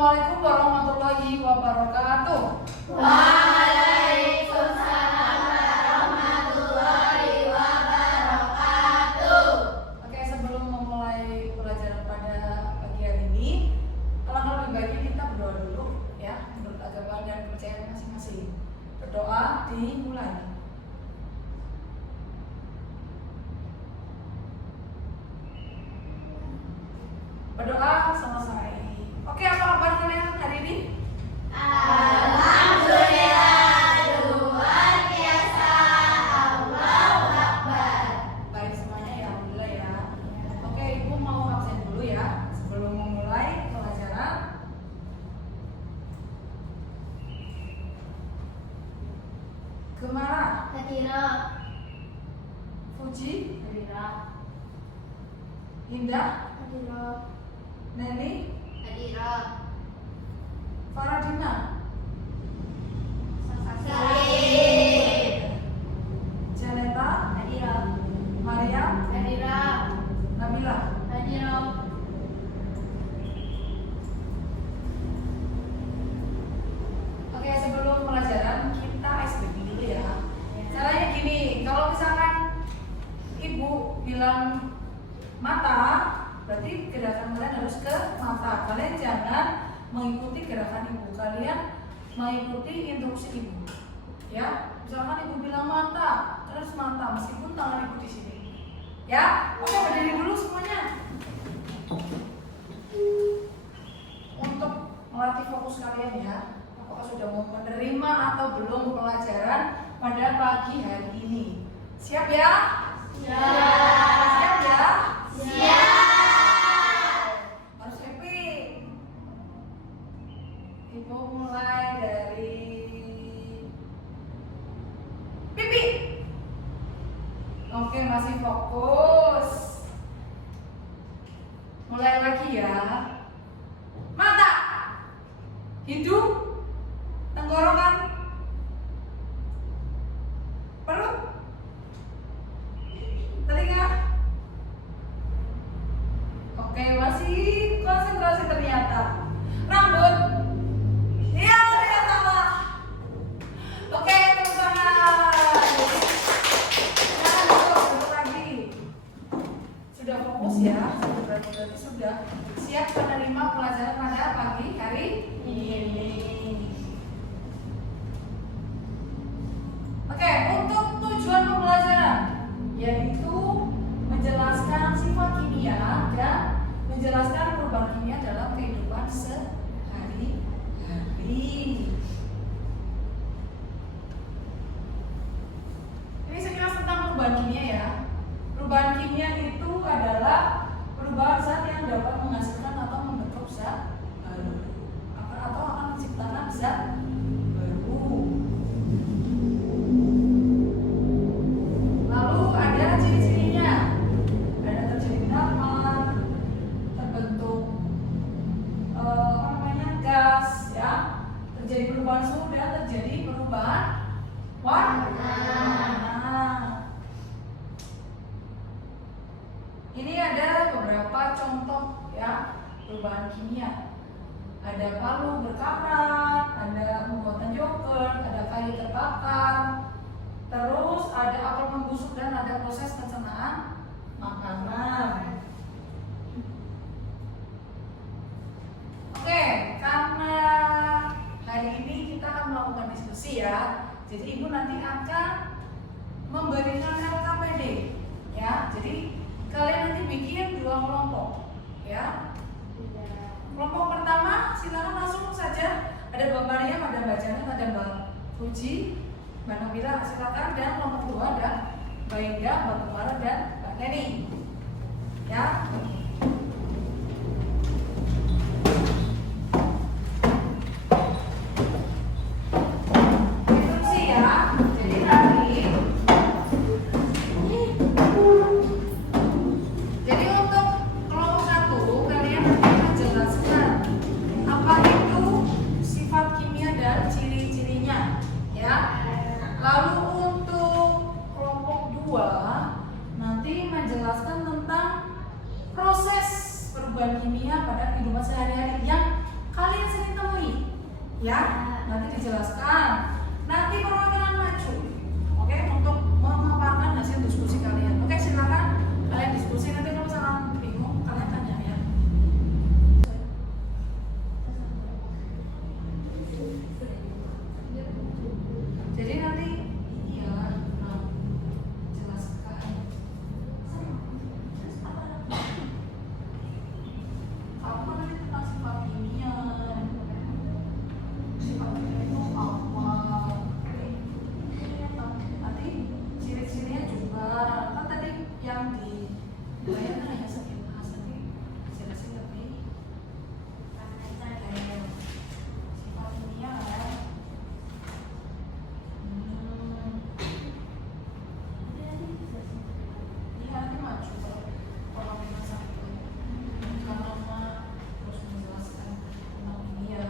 Assalamualaikum warahmatullahi wabarakatuh. Waalaikumsalam warahmatullahi wabarakatuh. Oke, sebelum memulai pelajaran pada pagi hari ini, alangkah lebih baiknya kita berdoa dulu ya, menurut agama dan kepercayaan masing-masing. Berdoa dimulai. Berdoa selesai. Oke, apa kabar kalian hari ini? Alhamdulillah, luar biasa. Allahu Akbar. Baik semuanya ya, alhamdulillah ya. Oke, Ibu mau absen dulu ya sebelum memulai pelajaran. Gemara, Hadirah. Fuji, Hadirah. Indah, Hadirah. Neni, Hadirah. Faradina, Salim. Janeta, Hadirah. Mariam, Hadirah. Nabila. Hadirah. Oke, sebelum pelajaran kita SBB dulu ya. Caranya gini, kalau misalkan Ibu bilang mata, berarti gerakan kalian harus ke mata. Kalian jangan mengikuti gerakan Ibu, kalian mengikuti instruksi Ibu. Ya, misalkan Ibu bilang mata, terus mata, meskipun tangan Ibu di sini. Ya, oke, berdiri dulu semuanya. Untuk melatih fokus kalian ya, apakah sudah mau menerima atau belum pelajaran pada pagi hari ini? Siap ya? Siap ya? Harus happy. Ibu mulai dari pipi. Oke, masih fokus. Mulai lagi ya. Mata, hidung, tenggorokan, perut, telinga. Oke, masih konsentrasi ternyata. Rambut. Iya, ternyata lah. Oke, tepuk tangan. Nah, duduk lagi. Sudah fokus ya, berarti sudah siap menerima pelajaran pada pagi hari ini. Oke, untuk tujuan pembelajaran yaitu menjelaskan sifat kimia dan menjelaskan perubahan kimia dalam kehidupan sehari-hari. Ini sekilas tentang perubahan kimia ya. Perubahan kimia itu adalah perubahan zat yang dapat menghasilkan atau membentuk zat baru atau akan menciptakan zat baru. Lalu ada ciri-cirinya. Ada terjadi endapan, terbentuk gas ya, terjadi perubahan suhu dan terjadi perubahan warna. Ini ada beberapa contoh ya perubahan kimia. Ada palu berkarat, ada pembuatan yogurt, ada kayu terbakar, terus ada apel membusuk dan ada proses pencernaan makanan. Oke, karena hari ini kita akan melakukan diskusi ya. Jadi Ibu nanti akan memberikan LKPD ya. Jadi kalian nanti bikin 2 kelompok ya. Kelompok pertama silakan langsung saja, ada Mbak Mariam, ada Mbak Janet, ada Mbak Fuji, Mbak Nabila silakan, dan kelompok 2 ada Mbak Indah, Mbak Kumara dan Mbak Neni ya. Instruksi ya. Jadi nanti untuk kelompok 1 kalian nanti menjelaskan apa itu sifat kimia dan ciri-cirinya ya. Lalu untuk kelompok 2 nanti menjelaskan tentang proses perubahan kimia pada kehidupan sehari-hari yang kalian Ya, nanti dijelaskan. Nanti perwakilan maju, oke, untuk memaparkan hasil diskusi kalian. Oke, silakan kalian diskusi. Nanti kalau misalnya bingung kalian tanya ya. Jadi nanti ini ya, jelaskan. Kamu kan nanti tentang sifat kimia. Sifat kimia itu apa? Nanti ciri-cirinya juga. Kan tadi yang di bayangkan hanya sekilas, nanti jelasin lebih. Sifat kimia kan. Iya, nanti maju kalau kita satu bukan nama terus menjelaskan tentang kimia.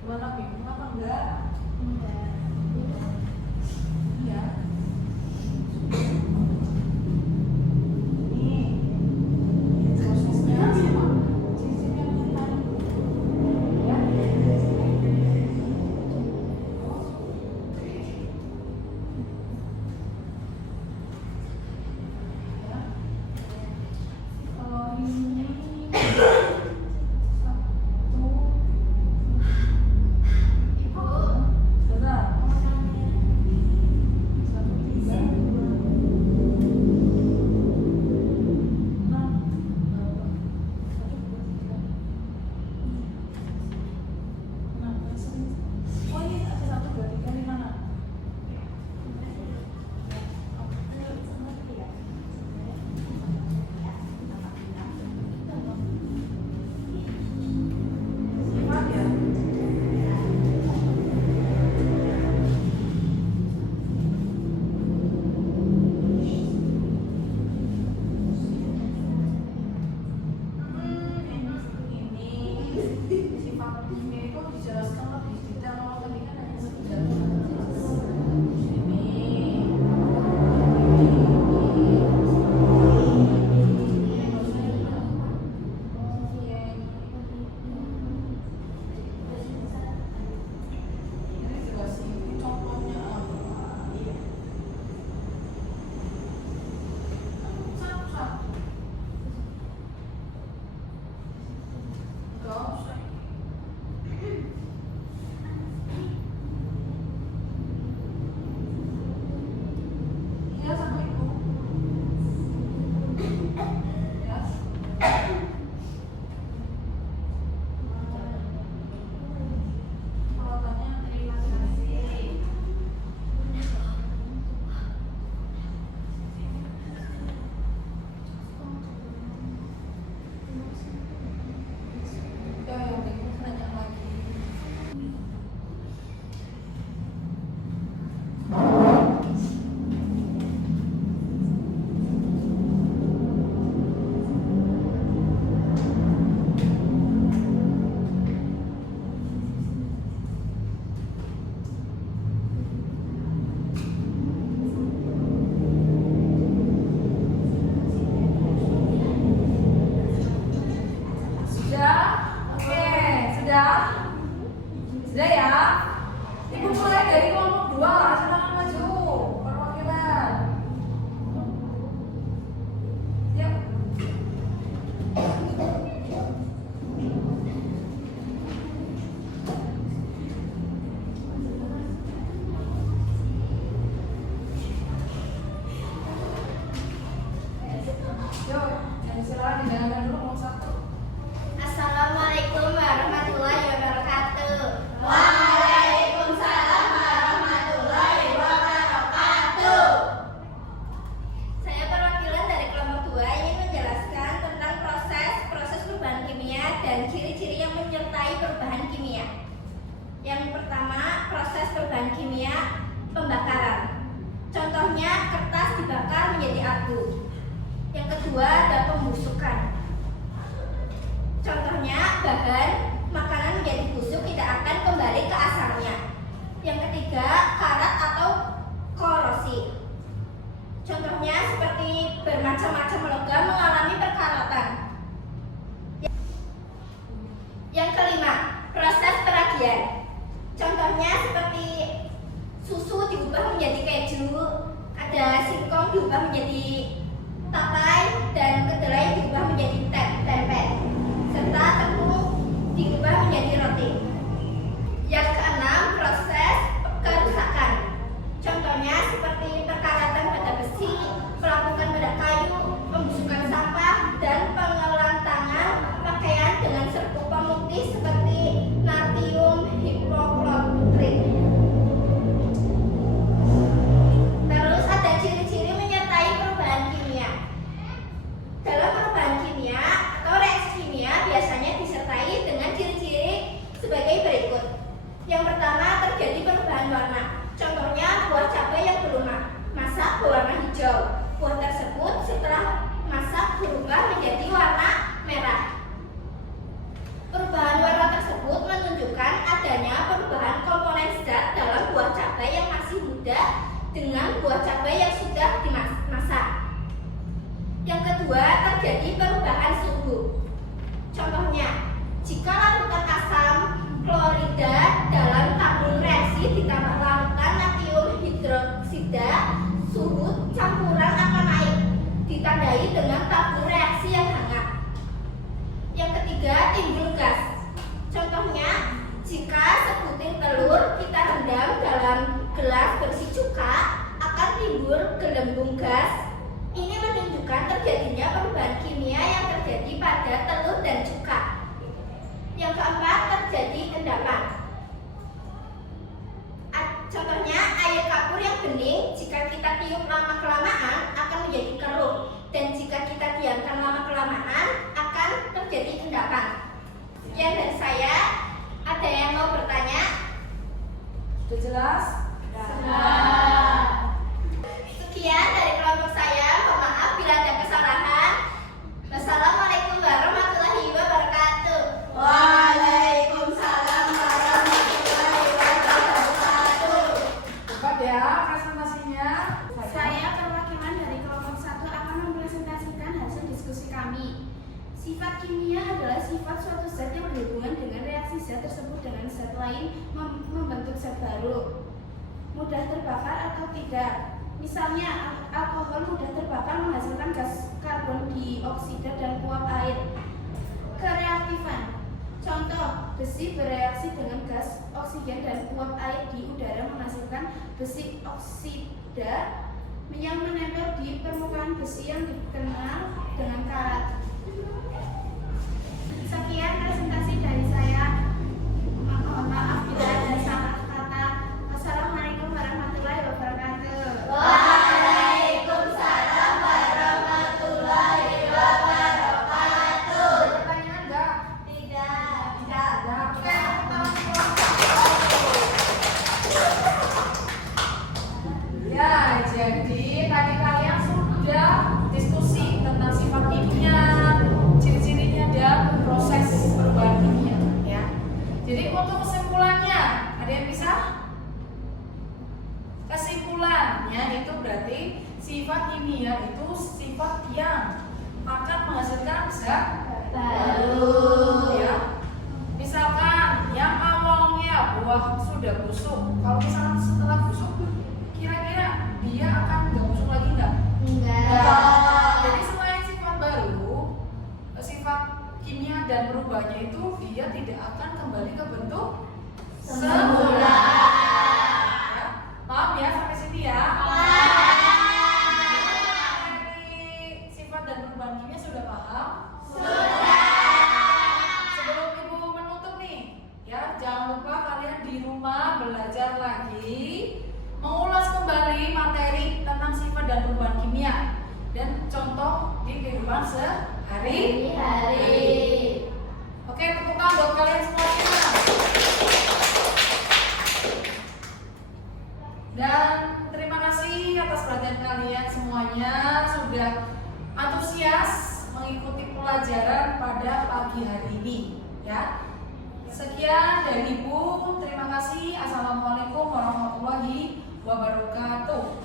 Gimana, bingung apa enggak? Iya. Ini prosesnya sama ciri-cirinya tadi. Ya. Kalau ini sudah. Satu, tiga, enam, satu, dua, tiga, enam. Oh ini ada satu, dua, tiga, di mana? Sifat ya. Ini sifat kimia itu dijelaskan lebih detail. Kalau tadi kan hanya sekedar ini jelasin ini contohnya apa. Satu-satu. Gak usah. Iya sama ibu. Ya. Kalau tanya terima kasih. Ya, yang berikut nanya lagi. Sudah? Oke, sudah? Sudah ya? Ibu mulai dari kelompok 2, silakan maju. Perwakilan. Yuk. Yuk, yang silakan didengarkan dulu kelompok 1. Assalamualaikum warahmatullahi wabarakatuh. Waalaikumsalam warahmatullahi wabarakatuh. Saya perwakilan dari kelompok 2 ingin menjelaskan tentang proses perubahan kimia dan ciri-ciri yang menyertai perubahan kimia. Yang pertama, proses perubahan kimia pembakaran. Contohnya kertas dibakar menjadi abu. Yang kedua, ada pembusukan. Contohnya bahan makanan menjadi busuk tidak akan kembali ke asalnya. Yang ketiga, karat atau korosi. Contohnya seperti bermacam-macam logam mengalami perkaratan. terjadi perubahan suhu. Contohnya, jika larutan asam klorida dalam tabung reaksi ditambah larutan natrium hidroksida, suhu campuran akan naik, ditandai dengan tabung reaksi yang hangat. Yang ketiga, timbul gas. Contohnya, jika sebutir telur kita rendam dalam gelas berisi cuka, akan timbul gelembung gas. Ini menunjukkan terjadinya perubahan kimia yang terjadi pada telur dan cuka. Yang keempat, terjadi endapan. Contohnya, air kapur yang bening jika kita tiup lama-kelamaan akan menjadi keruh, dan jika kita diamkan lama-kelamaan akan terjadi endapan. Sekian dari saya. Ada yang mau bertanya? Sudah jelas? Sekian dari kelompok saya. Mohon maaf bila ada kesalahan. Wassalamualaikum warahmatullahi wabarakatuh. Waalaikumsalam warahmatullahi wabarakatuh. Cepat ya presentasinya. Saya perwakilan dari kelompok 1 akan mempresentasikan hasil diskusi kami. Sifat kimia adalah sifat suatu zat yang berhubungan dengan reaksi zat tersebut dengan zat lain membentuk zat baru. Mudah terbakar atau tidak. Misalnya, alkohol mudah terbakar menghasilkan gas karbon dioksida dan uap air. Kereaktifan. Contoh, besi bereaksi dengan gas oksigen dan uap air di udara menghasilkan besi oksida yang menempel di permukaan besi yang dikenal dengan karat. Sekian presentasi dari saya. Mohon maaf bila ada salah kata. Wassalamualaikum warahmatullahi wabarakatuh. Waalaikumsalam warahmatullahi wabarakatuh. Pertanyaan enggak? Tidak. Ada. Oke. Ya, jadi tadi kalian sudah diskusi tentang sifat kimia, ciri-cirinya dan proses perubahan kimia, ya. Jadi untuk kesimpulannya, ada yang bisa? Kesimpulannya itu berarti sifat kimia itu sifat yang akan menghasilkan zat Baru. ya. Misalkan yang awalnya buah sudah busuk, kalau misalkan setelah busuk, kira-kira dia akan nggak busuk lagi nggak? Enggak. Jadi selain sifat baru, sifat kimia dan berubahnya itu dia tidak akan kembali ke bentuk Semula. Ya. Paham ya sampai sini ya? Dari sifat dan perubahan kimia sudah paham? Sebelum ibu menutup nih, ya jangan lupa kalian di rumah belajar lagi, mengulas kembali materi tentang sifat dan perubahan kimia dan contoh di kehidupan sehari-hari. Oke, tepuk tangan buat kalian semuanya. Dan terima kasih atas perhatian kalian semuanya sudah antusias mengikuti pelajaran pada pagi hari ini, ya. Sekian dari Ibu, terima kasih. Assalamualaikum warahmatullahi wabarakatuh.